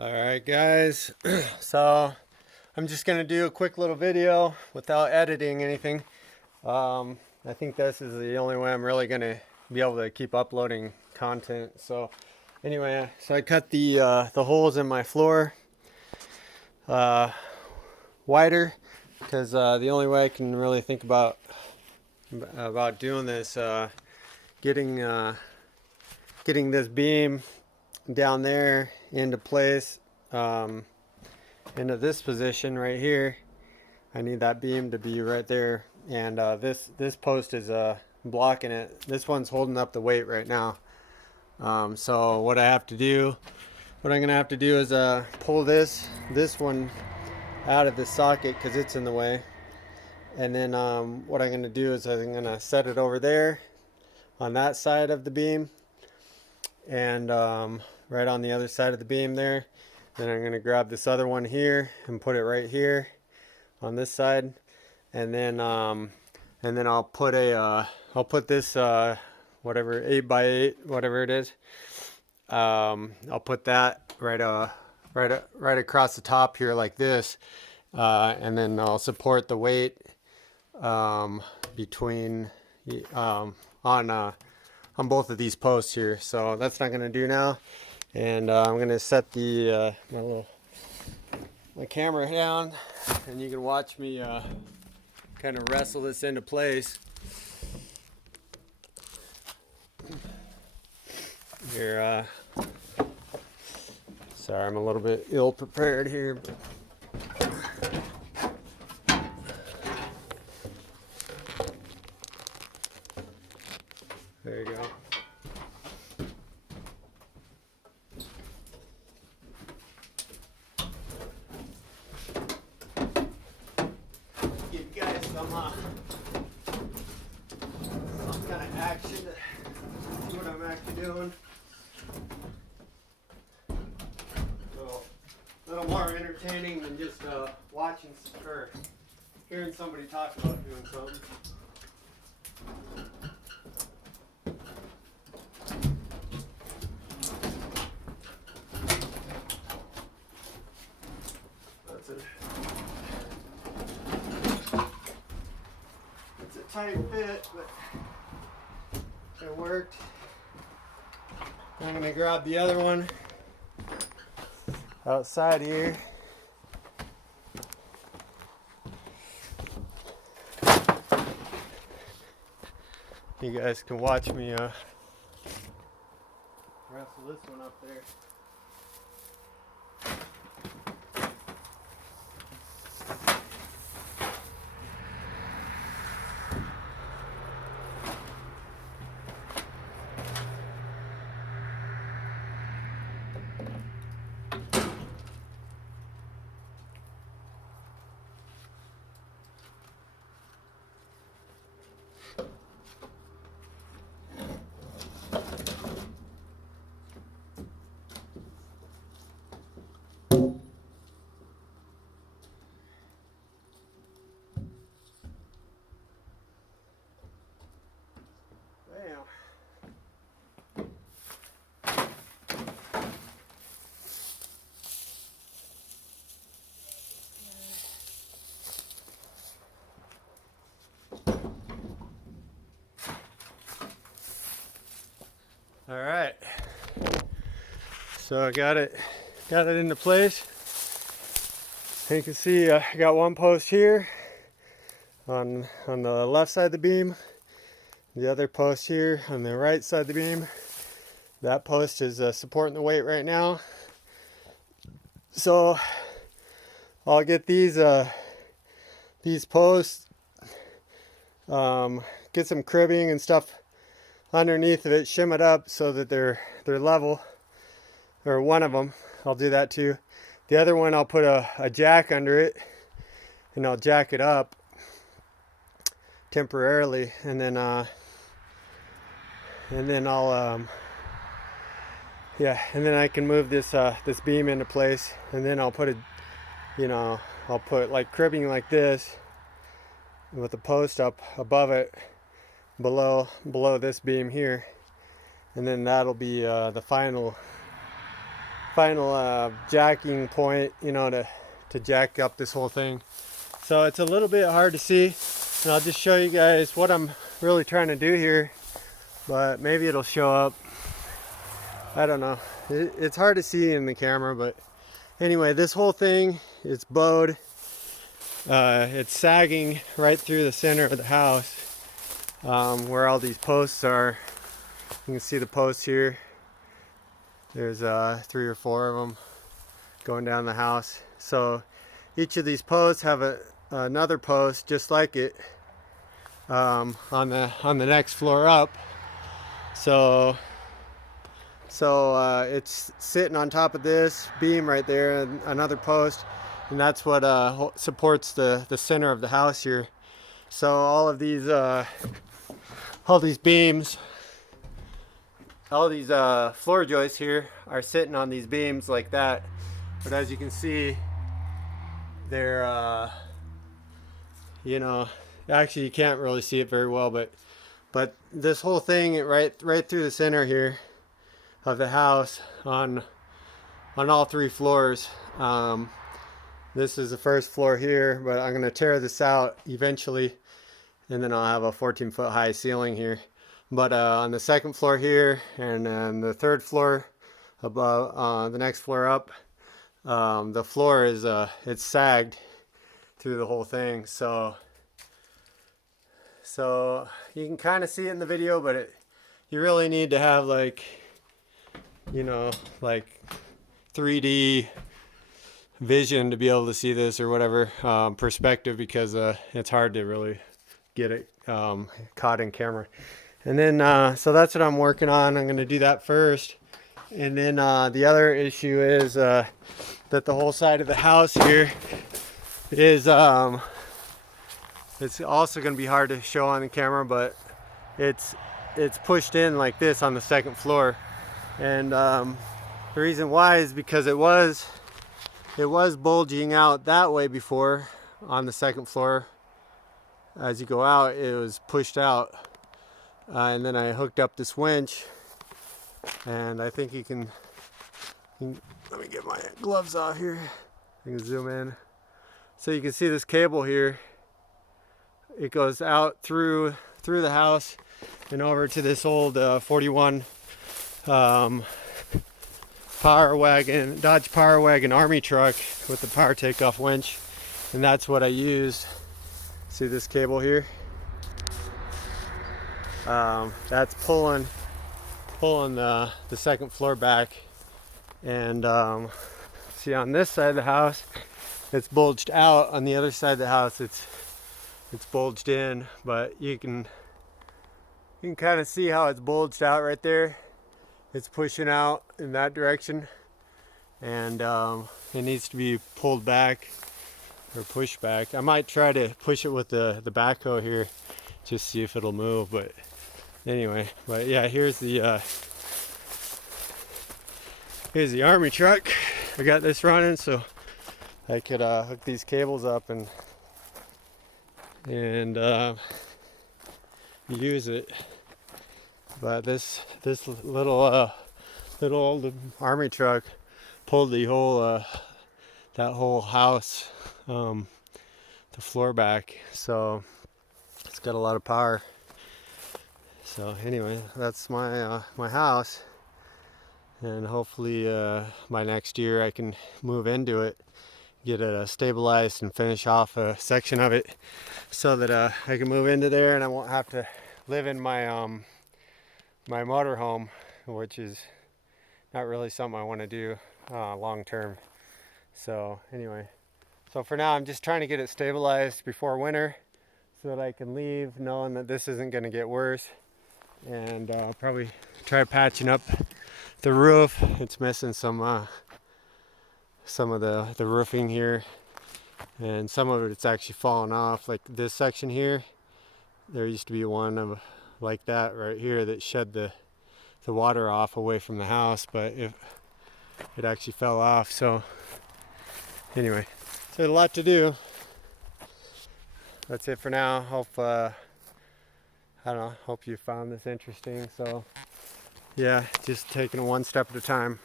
Alright guys, so I'm just going to do a quick little video without editing anything. I think this is the only way I'm really going to be able to keep uploading content. So anyway, so I cut the holes in my floor wider because the only way I can really think about doing this, getting this beam down there into place, into this position right here. I need that beam to be right there, and this post is blocking it. This one's holding up the weight right now. So what I'm gonna have to do is pull this one out of the socket because it's in the way, and then what I'm gonna do is I'm gonna set it over there on that side of the beam, and right on the other side of the beam there. Then I'm going to grab this other one here and put it right here on this side, and then I'll put this whatever 8x8 whatever it is. I'll put that right across the top here like this, and then I'll support the weight between on both of these posts here. So that's not going to do now, and I'm going to set the my camera down, and you can watch me kind of wrestle this into place here. Sorry, I'm a little bit ill prepared here, but there you go. Give you guys some kind of action to see what I'm actually doing. So a little more entertaining than just watching or hearing somebody talk about doing something. It's a tight fit, but it worked. I'm going to grab the other one outside here. You guys can watch me wrestle this one up there. All right, so I got it into place. You can see I got one post here on the left side of the beam, the other post here on the right side of the beam. That post is supporting the weight right now. So I'll get these posts, get some cribbing and stuff underneath of it, shim it up so that they're level, or one of them. I'll do that too. The other one I'll put a jack under it, and I'll jack it up temporarily, and then I'll and then I can move this beam into place, and then I'll put I'll put like cribbing like this with the post up above it, below this beam here, and then that'll be the final jacking point, you know, to jack up this whole thing. So it's a little bit hard to see, and I'll just show you guys what I'm really trying to do here, but maybe it'll show up. I don't know. It's hard to see in the camera, but anyway, this whole thing is bowed. It's sagging right through the center of the house, where all these posts are. You can see the posts here. There's 3 or 4 of them going down the house. So each of these posts have another post just like it on the next floor up. So it's sitting on top of this beam right there, and another post, and that's what supports the center of the house here. So all these beams, all these floor joists here are sitting on these beams like that. But as you can see, they're you know, actually you can't really see it very well, but this whole thing right through the center here of the house on all 3 floors. This is the first floor here, but I'm going to tear this out eventually, and then I'll have a 14-foot high ceiling here. But on the second floor here, and then the third floor above, the next floor up, the floor is it's sagged through the whole thing. So you can kind of see it in the video, but you really need to have, like, you know, like 3D vision to be able to see this, or whatever, perspective, because it's hard to really get it caught in camera. And then so that's what I'm working on. I'm going to do that first, and then the other issue is that the whole side of the house here is it's also going to be hard to show on the camera, but it's pushed in like this on the second floor. And the reason why is because it was bulging out that way before on the second floor. As you go out, it was pushed out, and then I hooked up this winch, and I think you can let me get my gloves off here. You can zoom in, so you can see this cable here. It goes out through the house and over to this old 41 Dodge Power Wagon Army truck with the power takeoff winch, and that's what I used. See this cable here? That's pulling the second floor back, and see, on this side of the house it's bulged out. On the other side of the house it's bulged in, but you can kind of see how it's bulged out right there. It's pushing out in that direction, and it needs to be pulled back or pushed back. I might try to push it with the backhoe here, just see if it'll move. But anyway, but yeah, here's the Army truck. I got this running so I could hook these cables up and use it. But this little old Army truck pulled the whole that whole house, the floor back, so it's got a lot of power. So anyway, that's my my house, and hopefully by next year I can move into it, get it stabilized, and finish off a section of it so that I can move into there and I won't have to live in my my motorhome, which is not really something I want to do long term. So anyway, so for now I'm just trying to get it stabilized before winter so that I can leave knowing that this isn't going to get worse, and probably try patching up the roof. It's missing some of the roofing here, and some of it's actually fallen off. Like this section here, there used to be one of like that right here that shed the water off away from the house, but it actually fell off. So anyway, so a lot to do. That's it for now. Hope I don't know, hope you found this interesting. So yeah, just taking it one step at a time.